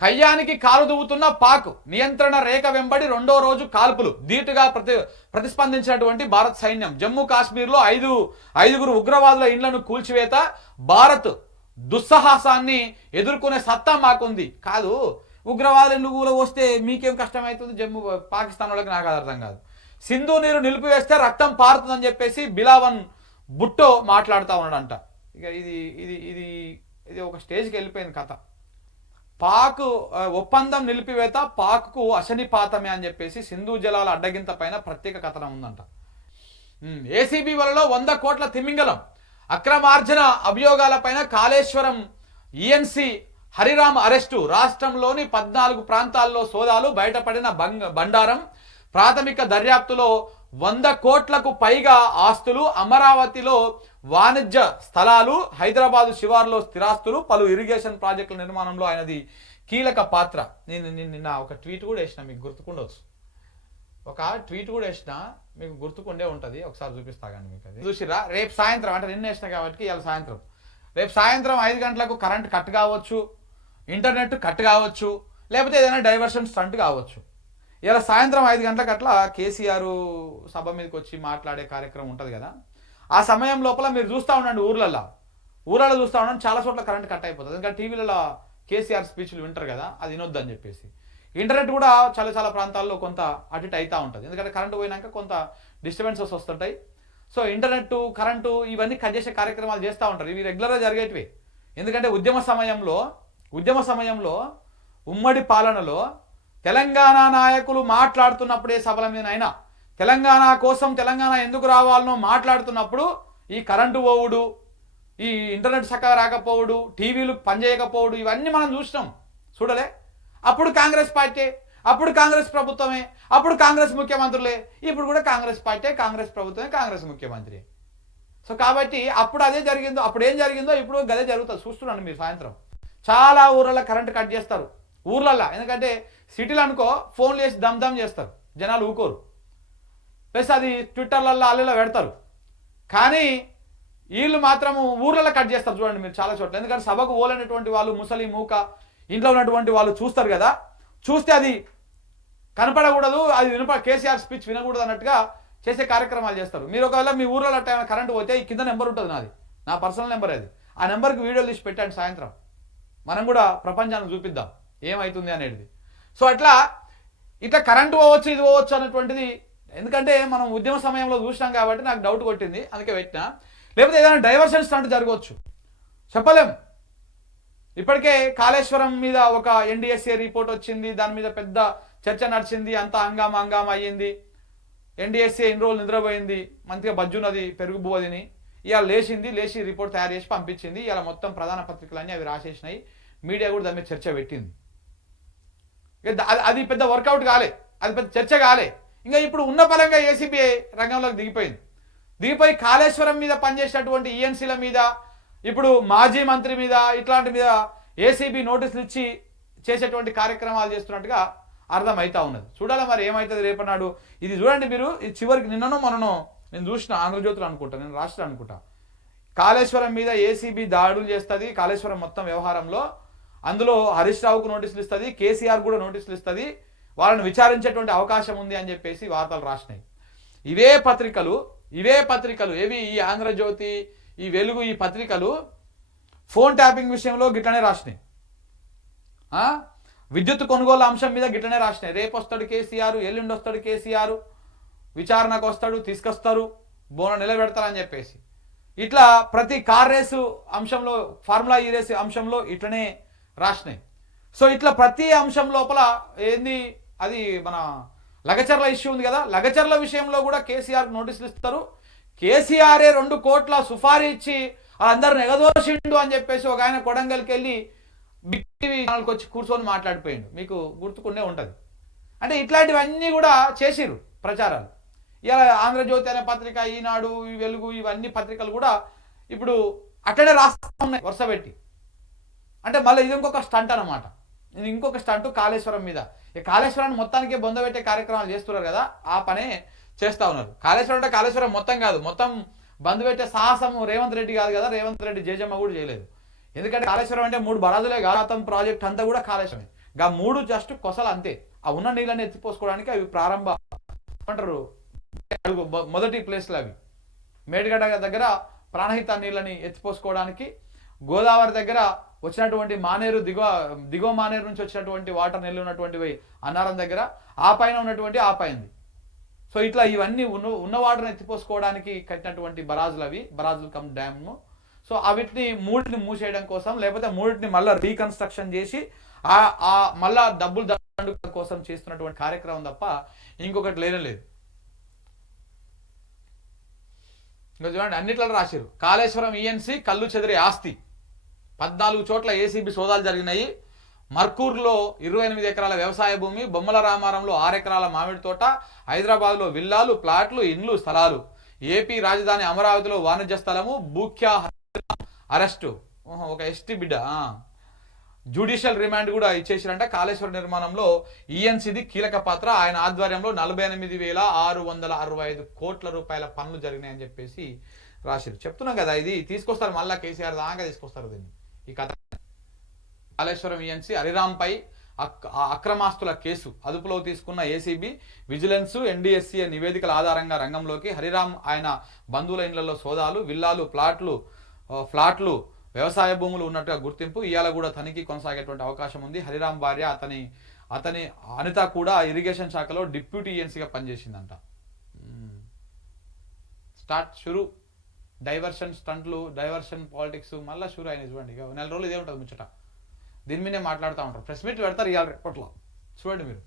కయ్యానికి కాలు దువ్వుతున్న పాక్ నియంత్రణ రేఖ వెంబడి రెండో రోజు కాల్పులు ధీటుగా ప్రతిస్పందించినటువంటి భారత్ సైన్యం. జమ్మూ కాశ్మీర్లో ఐదుగురు ఉగ్రవాదుల ఇండ్లను కూల్చివేత. భారత్ దుస్సాహసాన్ని ఎదుర్కొనే సత్తా మాకుంది. కాదు, ఉగ్రవాదులు నువ్వులో వస్తే మీకేం కష్టమవుతుంది జమ్మూ పాకిస్తాన్ వాళ్ళకి? నాకు అర్థం కాదు. సింధు నీరు నిలిపివేస్తే రక్తం పారుతుందని చెప్పేసి బిలావన్ భుట్టో మాట్లాడుతూ ఉన్నాడంట. ఇక ఇది ఇది ఇది ఇది ఒక స్టేజ్కి వెళ్ళిపోయింది కథ. పాక్ ఒప్పందం నిలిపివేత పాక్కు అశనిపాతమే అని చెప్పేసి సింధు జలాల అడ్డగింత పైన ప్రత్యేక కథనం ఉందంట. ఏసీబీ వలలో 100 కోట్ల తిమింగలం అక్రమార్జన అభియోగాలపైన కాళేశ్వరం ఈఎన్సీ హరిరామ్ అరెస్టు. రాష్ట్రంలోని 14 ప్రాంతాల్లో సోదాలు, బయటపడిన బండారం. ప్రాథమిక దర్యాప్తులో 100 కోట్లకు పైగా ఆస్తులు. అమరావతిలో వాణిజ్య స్థలాలు, హైదరాబాదు శివార్లో స్థిరాస్తులు, పలు ఇరిగేషన్ ప్రాజెక్టుల నిర్మాణంలో ఆయనది కీలక పాత్ర. నేను నిన్న ఒక ట్వీట్ కూడా వేసిన, మీకు గుర్తుకుండవచ్చు. మీకు గుర్తుకుండే ఉంటుంది. ఒకసారి చూపిస్తా కానీ మీకు అది చూసిరా. రేపు సాయంత్రం, అంటే నిన్న వేసిన కాబట్టి ఇవాళ సాయంత్రం, రేపు సాయంత్రం 5 గంటలకు కరెంట్ కట్ కావచ్చు, ఇంటర్నెట్ కట్ కావచ్చు, లేకపోతే ఏదైనా డైవర్షన్ స్టంట్ కావచ్చు. ఇలా సాయంత్రం 5 గంటలకు అట్లా కేసీఆర్ సభ మీదకి వచ్చి మాట్లాడే కార్యక్రమం ఉంటుంది కదా. ఆ సమయం లోపల మీరు చూస్తూ ఉండండి, ఊర్లలో చూస్తూ ఉండండి, చాలా చోట్ల కరెంట్ కట్ అయిపోతుంది. ఎందుకంటే టీవీలలో కేసీఆర్ స్పీచ్లు వింటారు కదా, అది వినొద్దని చెప్పేసి. ఇంటర్నెట్ కూడా చాలా ప్రాంతాల్లో కొంత అటు అవుతూ ఉంటుంది. ఎందుకంటే కరెంటు పోయినాక కొంత డిస్టర్బెన్సెస్ వస్తుంటాయి. సో ఇంటర్నెట్, కరెంటు ఇవన్నీ కట్ చేసే కార్యక్రమాలు చేస్తూ ఉంటారు. ఇవి రెగ్యులర్గా జరిగేటివి. ఎందుకంటే ఉద్యమ సమయంలో ఉమ్మడి పాలనలో తెలంగాణ నాయకులు మాట్లాడుతున్నప్పుడే సభల మీదనైనా తెలంగాణ కోసం, తెలంగాణ ఎందుకు రావాలనో మాట్లాడుతున్నప్పుడు ఈ కరెంటు పోవుడు, ఈ ఇంటర్నెట్ చక్కగా రాకపోవుడు, టీవీలు పనిచేయకపోవుడు, ఇవన్నీ మనం చూడలే. అప్పుడు కాంగ్రెస్ పార్టీ, అప్పుడు కాంగ్రెస్ ప్రభుత్వమే, అప్పుడు కాంగ్రెస్ ముఖ్యమంత్రులే. ఇప్పుడు కూడా కాంగ్రెస్ పార్టీ, కాంగ్రెస్ ప్రభుత్వమే, కాంగ్రెస్ ముఖ్యమంత్రి. సో కాబట్టి అప్పుడు అదే జరిగిందో, అప్పుడు ఏం జరిగిందో ఇప్పుడు గదే జరుగుతుంది. చూస్తున్నాను మీరు సాయంత్రం చాలా ఊర్లలో కరెంట్ కట్ చేస్తారు. ఊర్లల్లో, ఎందుకంటే సిటీలు అనుకో ఫోన్లు వేసి దమ్ చేస్తారు, జనాలు ఊకోరు. ప్లస్ అది ట్విట్టర్లలో అల్లలో పెడతారు. కానీ వీళ్ళు మాత్రము ఊర్లలో కట్ చేస్తారు. చూడండి మీరు చాలా చోట్ల. ఎందుకంటే సభకు పోలేనటువంటి వాళ్ళు, ముసలి మూక ఇంట్లో ఉన్నటువంటి వాళ్ళు చూస్తారు కదా, చూస్తే అది కనపడకూడదు, అది కేసీఆర్ స్పీచ్ వినకూడదు అన్నట్టుగా చేసే కార్యక్రమాలు చేస్తారు. మీరు ఒకవేళ మీ ఊర్లలో కరెంటు పోతే ఈ కింద నెంబర్ ఉంటుంది, నాది, నా పర్సనల్ నెంబర్ అది. ఆ నెంబర్కి వీడియోలు తీసి పెట్టండి సాయంత్రం, మనం కూడా ప్రపంచానికి చూపిద్దాం ఏమవుతుంది అనేది. సో ఇట్లా కరెంటు పోవచ్చు, ఇది పోవచ్చు అన్నటువంటిది. ఎందుకంటే మనం ఉద్యమ సమయంలో చూసినాం కాబట్టి నాకు డౌట్ కొట్టింది, అందుకే పెట్టినా. లేకపోతే ఏదైనా డైవర్షన్ స్టంట్ జరగవచ్చు, చెప్పలేం. ఇప్పటికే కాళేశ్వరం మీద ఒక ఎన్డీఎస్ఏ రిపోర్ట్ వచ్చింది, దాని మీద పెద్ద చర్చ నడిచింది, అంతా హంగామా అయ్యింది. ఎన్డీఎస్ఏ ఇన్ని రోజులు నిద్రపోయింది, మంచిగా బజ్జున్నది పెరుగు బువ్వదిని. ఇవాళ లేచి రిపోర్ట్ తయారు చేసి పంపించింది. ఇవాళ మొత్తం ప్రధాన పత్రికలన్నీ అవి రాసేసినాయి, మీడియా కూడా దాని మీద చర్చ పెట్టింది. అది పెద్ద వర్కౌట్ కాలే, అది పెద్ద చర్చ కాలే. ఇంకా ఇప్పుడు ఉన్న పరంగా ఏసీబీ రంగంలోకి దిగిపోయి కాళేశ్వరం మీద పనిచేసేటువంటి ఈఎన్సీల మీద, ఇప్పుడు మాజీ మంత్రి మీద, ఇట్లాంటి మీద ఏసీబీ నోటీసులు ఇచ్చి చేసేటువంటి కార్యక్రమాలు చేస్తున్నట్టుగా అర్థమవుతా ఉన్నది. చూడాలి మరి ఏమవుతుంది రేపనాడు. ఇది చూడండి మీరు, ఇది చివరికి నిన్ననో మననో నేను చూసిన ఆంధ్రజ్యోతులు అనుకుంటా, నేను రాష్ట్రం అనుకుంటా, కాళేశ్వరం మీద ఏసీబీ దాడులు చేస్తుంది. కాళేశ్వరం మొత్తం వ్యవహారంలో అందులో హరీష్ రావుకు నోటీసులు ఇస్తుంది, కేసీఆర్ కూడా నోటీసులు ఇస్తుంది, వాళ్ళని విచారించేటువంటి అవకాశం ఉంది అని చెప్పేసి వార్తలు రాసినాయి. ఇవే పత్రికలు ఏవి, ఈ ఆంధ్రజ్యోతి, ఈ వెలుగు, ఈ పత్రికలు ఫోన్ ట్యాపింగ్ విషయంలో గిట్లనే రాసినాయి. విద్యుత్ కొనుగోలు అంశం మీద గిట్లనే రాసినాయి. రేపు వస్తాడు కేసీఆర్, ఎల్లుండి వస్తాడు కేసీఆర్, విచారణకు వస్తాడు, తీసుకొస్తారు, బోన నిలబెడతారని చెప్పేసి. ఇట్లా ప్రతి కార్ రేసు అంశంలో, ఫార్ములా ఈ రేసు అంశంలో ఇట్లనే రాసినాయి. సో ఇట్లా ప్రతి అంశం లోపల ఏంది, అది మన లగచర్ల ఇష్యూ ఉంది కదా, లగచర్ల విషయంలో కూడా కేసీఆర్ నోటీసులు ఇస్తారు. కేసీఆరే 2 కోట్ల సుఫారీ ఇచ్చి అందరిని ఎగదోషిండు అని చెప్పేసి ఒక ఆయన కొడంగల్కి వెళ్ళి బిగ్ టీవీ ఛానల్కి వచ్చి కూర్చొని మాట్లాడిపోయిండు, మీకు గుర్తుకుండే ఉంటుంది. అంటే ఇట్లాంటివన్నీ కూడా చేసిర్రు ప్రచారాలు. ఇలా ఆంధ్రజ్యోతి అనే పత్రిక, ఈనాడు, ఈ వెలుగు, ఇవన్నీ పత్రికలు కూడా ఇప్పుడు అట్లనే రాస్తా ఉన్నాయి వరుస పెట్టి. అంటే మళ్ళీ ఇది ఇంకొక స్టంట్ అనమాట, ఇది ఇంకొక స్టంట్ కాళేశ్వరం మీద. ఈ కాళేశ్వరాన్ని మొత్తానికి బొందబెట్టే కార్యక్రమాలు చేస్తున్నారు కదా, ఆ పనే చేస్తూ ఉన్నారు. కాళేశ్వరం అంటే కాళేశ్వరం మొత్తం కాదు, మొత్తం బంద్ పెట్టే సాహసం రేవంత్ రెడ్డి కాదు కదా, రేవంత్ రెడ్డి జేజమ్మ కూడా చేయలేదు. ఎందుకంటే కాళేశ్వరం అంటే 3 బరాజులే కాదు, ప్రాజెక్ట్ అంతా కూడా కాళేశ్వరమే. గా 3 జస్ట్ కొసలు అంతే. ఆ ఉన్న నీళ్ళని ఎత్తిపోసుకోవడానికి అవి ప్రారంభ అంటారు మొదటి ప్లేస్లు అవి. మేడిగడ్డ దగ్గర ప్రాణహిత నీళ్ళని ఎత్తిపోసుకోవడానికి, గోదావరి దగ్గర వచ్చినటువంటి మానేరు దిగువ మానేరు నుంచి వచ్చినటువంటి వాటర్ నిల్వ ఉన్నటువంటివి అన్నారం దగ్గర, ఆ పైన ఉన్నటువంటి ఆ పైంది. సో ఇట్లా ఇవన్నీ ఉన్న వాటర్ని ఎత్తిపోసుకోవడానికి కట్టినటువంటి బరాజులు అవి, బరాజులు కమ్ డ్యామ్. సో అవిటిని మూడింటిని మూసేయడం కోసం, లేకపోతే మూడింటిని మళ్ళీ రీకన్స్ట్రక్షన్ చేసి మళ్ళా డబ్బులు దండు కోసం చేస్తున్నటువంటి కార్యక్రమం తప్ప ఇంకొకటి లేనే లేదు. ఇంకా చూడండి అన్నిట్లో రాశారు. కాళేశ్వరం ఈఎన్సీ కళ్ళు చెదిరే ఆస్తి, 14 చోట్ల ఏసీబీ సోదాలు జరిగినాయి. మర్కూర్లో 28 ఎకరాల వ్యవసాయ భూమి, బొమ్మల రామారంలో 6 ఎకరాల మామిడి తోట, హైదరాబాద్లో విల్లాలు, ప్లాట్లు, ఇండ్లు, స్థలాలు, ఏపీ రాజధాని అమరావతిలో వాణిజ్య స్థలము, బూఖ్యా అరెస్టు, ఒక ఎస్టీ బిడ్డ. జ్యుడిషియల్ రిమాండ్ కూడా ఇచ్చేసారంట. కాళేశ్వరం నిర్మాణంలో ఈఎన్సీది కీలక పాత్ర, ఆయన ఆధ్వర్యంలో 48,665 కోట్ల రూపాయల పనులు జరిగినాయని చెప్పేసి రాశారు. చెప్తున్నాం కదా, ఇది తీసుకొస్తారు మళ్ళా కేసీఆర్ దాకా తీసుకొస్తారు దీన్ని. ఈ కథ కాళేశ్వరం ఈఎన్సీ హరిరాంపై అక్రమాస్తుల కేసు అదుపులో తీసుకున్న ఏసీబీ, విజిలెన్స్, ఎన్డీఎస్సీ నివేదికల ఆధారంగా రంగంలోకి. హరిరాం ఆయన బంధువుల ఇళ్లలో సోదాలు, విల్లాలు, ఫ్లాట్లు, వ్యవసాయ భూములు ఉన్నట్టుగా గుర్తింపు. ఇవాళ కూడా తనిఖీ కొనసాగేటువంటి అవకాశం ఉంది. హరిరాం భార్య అతని అనిత కూడా ఇరిగేషన్ శాఖలో డిప్యూటీ ఈఎన్సీగా పనిచేసిందంట. షురు డైవర్షన్ స్టంట్లు, డైవర్షన్ పాలిటిక్స్ మళ్ళీ షురు అయినాయి. చూడండి ఇక నెల రోజులు ఇదే ఉంటుంది ముచ్చట. దీని మీదే మాట్లాడుతూ ఉంటారు. ప్రెస్ మీట్లు పెడతారు ఇవాళ రేపట్లో, చూడండి మీరు.